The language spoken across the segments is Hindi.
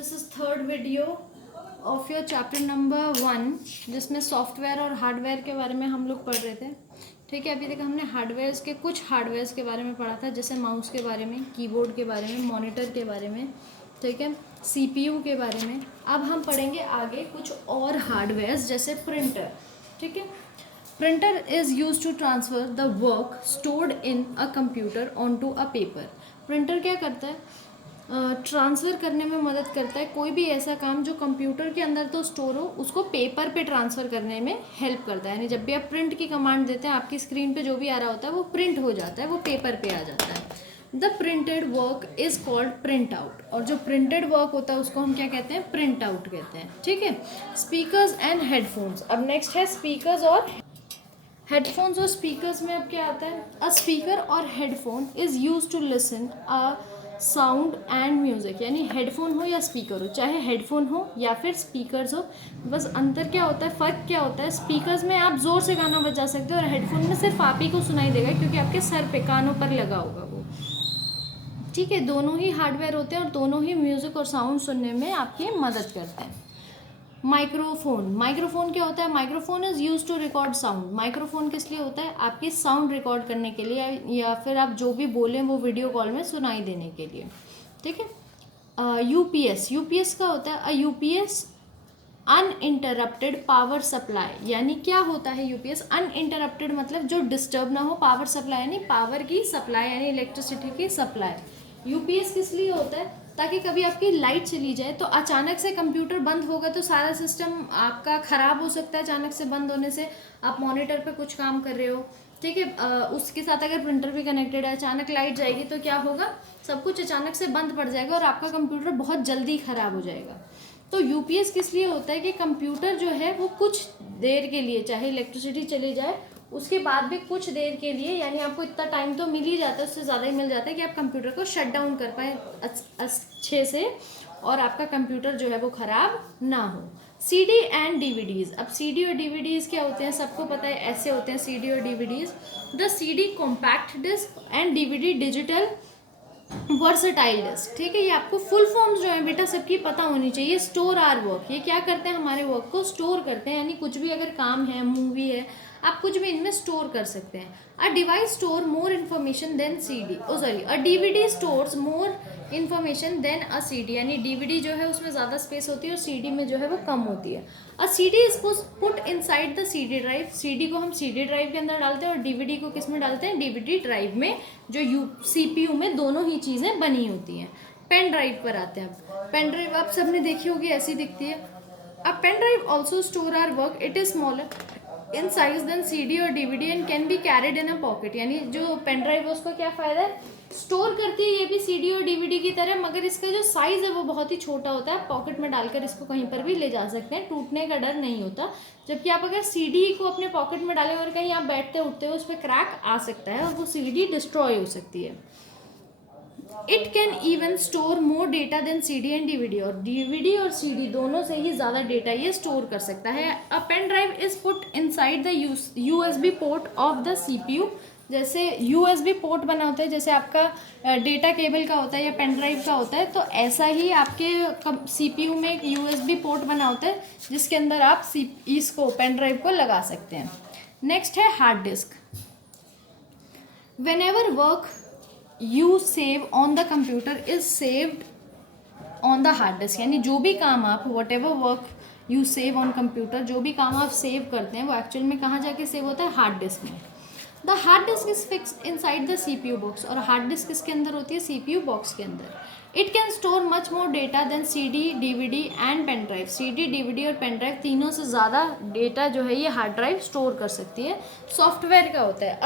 This is third video of your chapter number 1 जिसमें सॉफ्टवेयर और हार्डवेयर के बारे में हम लोग पढ़ रहे थे। ठीक है, अभी तक हमने हार्डवेयर्स के कुछ हार्डवेयर्स के बारे में पढ़ा था, जैसे माउस के बारे में, कीबोर्ड के बारे में, मॉनिटर के बारे में, ठीक है, सीपीयू के बारे में। अब हम पढ़ेंगे आगे कुछ और हार्डवेयर्स जैसे प्रिंटर। ठीक है, printer is use to transfer the work stored in a computer on to a paper. Printer क्या करता है? ट्रांसफ़र करने में मदद करता है कोई भी ऐसा काम जो कंप्यूटर के अंदर तो स्टोर हो, उसको पेपर पे ट्रांसफ़र करने में हेल्प करता है। यानी जब भी आप प्रिंट की कमांड देते हैं, आपकी स्क्रीन पे जो भी आ रहा होता है वो प्रिंट हो जाता है, वो पेपर पे आ जाता है। The printed work is called print out, और जो प्रिंटेड वर्क होता है उसको हम क्या कहते हैं? प्रिंट आउट कहते हैं। ठीक है, स्पीकर्स एंड हेडफोन्स। अब नेक्स्ट है स्पीकर्स और हेडफोन्स और स्पीकर्स में अब क्या आता है? अ स्पीकर और headphone is use to listen a sound and music. यानी हेडफोन हो या स्पीकर हो, चाहे हेडफोन हो या फिर स्पीकर्स हो, बस अंतर क्या होता है, फ़र्क क्या होता है? स्पीकर्स में आप ज़ोर से गाना बजा सकते हो और हेडफोन में सिर्फ आप ही को सुनाई देगा, क्योंकि आपके सर पे, कानों पर लगा होगा वो। ठीक है, दोनों ही हार्डवेयर होते हैं और दोनों ही म्यूज़िक और साउंड सुनने में आपकी मदद करते हैं। माइक्रोफोन। माइक्रोफोन क्या होता है? Microphone is use to record sound. Microphone किस लिए होता है? आपकी साउंड रिकॉर्ड करने के लिए, या फिर आप जो भी बोलें वो वीडियो कॉल में सुनाई देने के लिए। ठीक है, यूपीएस। यूपीएस का होता है यूपीएस अनइंटरप्टेड पावर सप्लाई। यानी क्या होता है यूपीएस? अनइंटरप्टेड मतलब जो डिस्टर्ब ना हो, पावर सप्लाई यानी पावर की सप्लाई, यानी इलेक्ट्रिसिटी की सप्लाई। यूपीएस किस लिए होता है? ताकि कभी आपकी लाइट चली जाए तो अचानक से कंप्यूटर बंद होगा तो सारा सिस्टम आपका ख़राब हो सकता है। अचानक से बंद होने से आप मॉनिटर पे कुछ काम कर रहे हो, ठीक है, उसके साथ अगर प्रिंटर भी कनेक्टेड है, अचानक लाइट जाएगी तो क्या होगा? सब कुछ अचानक से बंद पड़ जाएगा और आपका कंप्यूटर बहुत जल्दी ख़राब हो जाएगा। तो यूपीएस किस लिए होता है कि कंप्यूटर जो है वो कुछ देर के लिए, चाहे इलेक्ट्रिसिटी चली जाए उसके बाद भी कुछ देर के लिए, यानी आपको इतना टाइम तो मिल ही जाता है, उससे ज़्यादा ही मिल जाता है कि आप कंप्यूटर को शट डाउन कर पाए अच्छे से और आपका कंप्यूटर जो है वो ख़राब ना हो। CD and DVDs. अब सीडी और डीवीडीज़ क्या होते हैं? सबको पता है, ऐसे होते हैं सीडी और DVDs. The CD compact disc and DVD digital versatile disc. ठीक है, ये आपको फुल फॉर्म्स जो है बेटा सबकी पता होनी चाहिए। स्टोर आर वर्क, ये क्या करते हैं? हमारे वर्क को स्टोर करते हैं, यानी कुछ भी अगर काम है, मूवी है, आप कुछ भी इनमें स्टोर कर सकते हैं। A device store more information than CD, a DVD stores more information than a CD. यानी डीवीडी जो है उसमें ज़्यादा स्पेस होती है और सीडी में जो है वो कम होती है। A CD is put inside the CD drive. CD को हम सीडी ड्राइव के अंदर डालते हैं और डीवीडी को किस में डालते हैं? डीवीडी ड्राइव में, जो सीपीयू में दोनों ही चीज़ें बनी होती हैं। पेन ड्राइव पर आते हैं। अब पेन ड्राइव आप सबने देखी होगी, ऐसी दिखती है। अब pen drive also store our work, it is smaller in size than CD और DVD and can be carried in a pocket. यानी जो पेन ड्राइव है उसका क्या फ़ायदा है? स्टोर करती है ये भी सीडी और डीवीडी की तरह, मगर इसका जो साइज़ है वो बहुत ही छोटा होता है। पॉकेट में डालकर इसको कहीं पर भी ले जा सकते हैं, टूटने का डर नहीं होता। जबकि आप अगर सीडी को अपने पॉकेट में डालें और कहीं आप बैठते उठते हो, उस पर क्रैक आ सकता है और वो सीडी डिस्ट्रॉय हो सकती है। It can even store more data than CD and DVD, और डीवीडी और सीडी दोनों से ही ज़्यादा डेटा ये स्टोर कर सकता है। A pen drive is put inside the USB port of the CPU. जैसे यूएसबी पोर्ट बना होता है, जैसे आपका डेटा केबल का होता है या पेन ड्राइव का होता है, तो ऐसा ही आपके सीपीयू में एक यूएसबी पोर्ट बना होता है जिसके अंदर आप इसको पेन ड्राइव को लगा सकते हैं। नेक्स्ट है hard disc. When work you save on the computer is saved on the hard disc. यानी जो भी काम आप, what ever work you save on computer, जो भी काम आप सेव करते हैं वो एक्चुअल में कहाँ जाके सेव होता है? हार्ड डिस्क में। The hard disk is fixed inside the CPU box, और हार्ड डिस्क किसके अंदर होती है? सीपीयू बॉक्स के अंदर। It can store much more data than CD DVD and pen drive. CD DVD और पेन ड्राइव तीनों से ज़्यादा डेटा जो है ये हार्ड ड्राइव स्टोर कर सकती है। सॉफ्टवेयर का होता है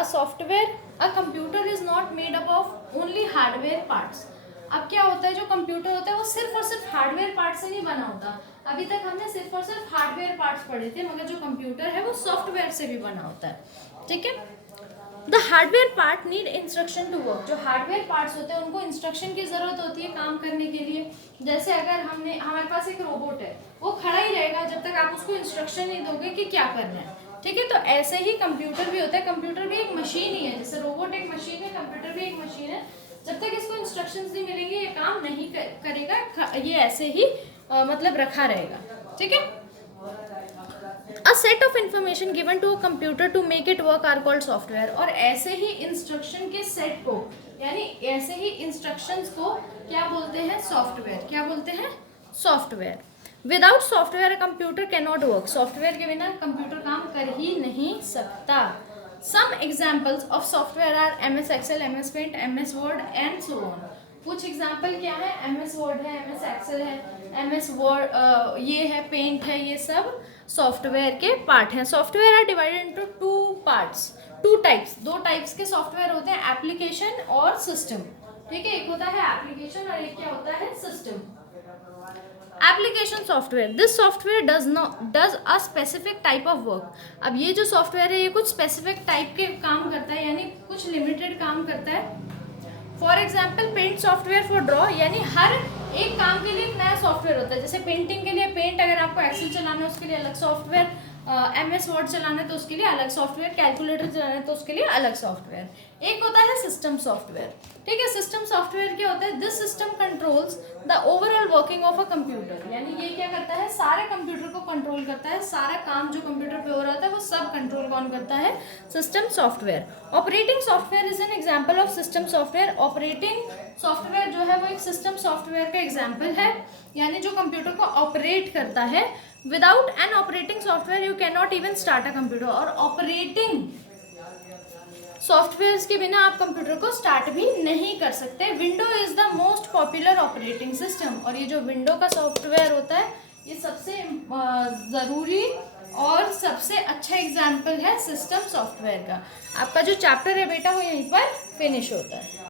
a computer is not made up of only hardware parts. अब क्या होता है, जो कंप्यूटर होता है वो सिर्फ और सिर्फ हार्डवेयर पार्ट से नहीं बना होता। अभी तक हमने सिर्फ और सिर्फ हार्डवेयर पार्ट्स पढ़े थे, मगर जो कंप्यूटर है वो सॉफ्टवेयर से भी बना होता है। ठीक है, the hardware part need instruction to work. जो हार्डवेयर पार्ट्स होते हैं उनको इंस्ट्रक्शन की ज़रूरत होती है काम करने के लिए। जैसे अगर हमारे पास एक रोबोट है, वो खड़ा ही रहेगा जब तक आप उसको इंस्ट्रक्शन नहीं दोगे कि क्या करना है। ठीक है, तो ऐसे ही कंप्यूटर भी होता है। कंप्यूटर भी एक मशीन ही है, जैसे रोबोट एक मशीन है, कंप्यूटर भी एक मशीन है। जब तक इसको इंस्ट्रक्शंस नहीं मिलेंगे ये काम नहीं करेगा, ये ऐसे ही मतलब रखा रहेगा, ठीक है। A set of information given to a computer to make it work are called software. और ऐसे ही इंस्ट्रक्शन के सेट को, यानी ऐसे ही इंस्ट्रक्शंस को क्या बोलते हैं, सॉफ्टवेयर। क्या बोलते हैं, software. Without software computer can not work. Software के बिना कंप्यूटर काम कर ही नहीं सकता। Some examples of software are MS Excel, MS Paint, MS Word and so on. कुछ एग्जाम्पल क्या है, MS Word है, MS Excel है, MS Word ये है, पेंट है, ये सब सॉफ्टवेयर के पार्ट हैं। Software are divided into two parts, two types. दो टाइप्स के सॉफ्टवेयर होते हैं, एप्लीकेशन और सिस्टम, ठीक है। एक होता है एप्लीकेशन और एक क्या होता है, system. Application software, this software does a specific type of work. अब ये जो सॉफ्टवेयर है ये कुछ स्पेसिफिक टाइप के काम करता है, यानी कुछ लिमिटेड काम करता है। For example paint software for draw, यानी हर एक काम के लिए एक नया सॉफ्टवेयर होता है। जैसे पेंटिंग के लिए पेंट, अगर आपको एक्सेल चलाना है उसके लिए अलग सॉफ्टवेयर, MS वर्ड चलाना है तो उसके लिए अलग सॉफ्टवेयर, कैलकुलेटर चलाना है तो उसके लिए अलग सॉफ्टवेयर। एक होता है सिस्टम सॉफ्टवेयर, ठीक है। सिस्टम सॉफ्टवेयर क्या होता है, this system controls the overall working of a computer. यानी ये क्या करता है, सारे कंप्यूटर को कंट्रोल करता है, सारा काम जो कंप्यूटर पे हो रहा था वो सब कंट्रोल कौन करता है, system software. Operating software is an example of system software. Operating software जो है वो एक सिस्टम सॉफ्टवेयर का एग्जाम्पल है, यानी जो कंप्यूटर को ऑपरेट करता है। Without an operating software you can not even start a computer. और ऑपरेटिंग सॉफ्टवेयर के बिना आप कंप्यूटर को स्टार्ट भी नहीं कर सकते। Window is the most popular operating system. और ये जो विंडो का सॉफ्टवेयर होता है ये सबसे ज़रूरी और सबसे अच्छा एग्जाम्पल है सिस्टम सॉफ्टवेयर का। आपका जो चैप्टर है बेटा वो यहीं पर फिनिश होता है।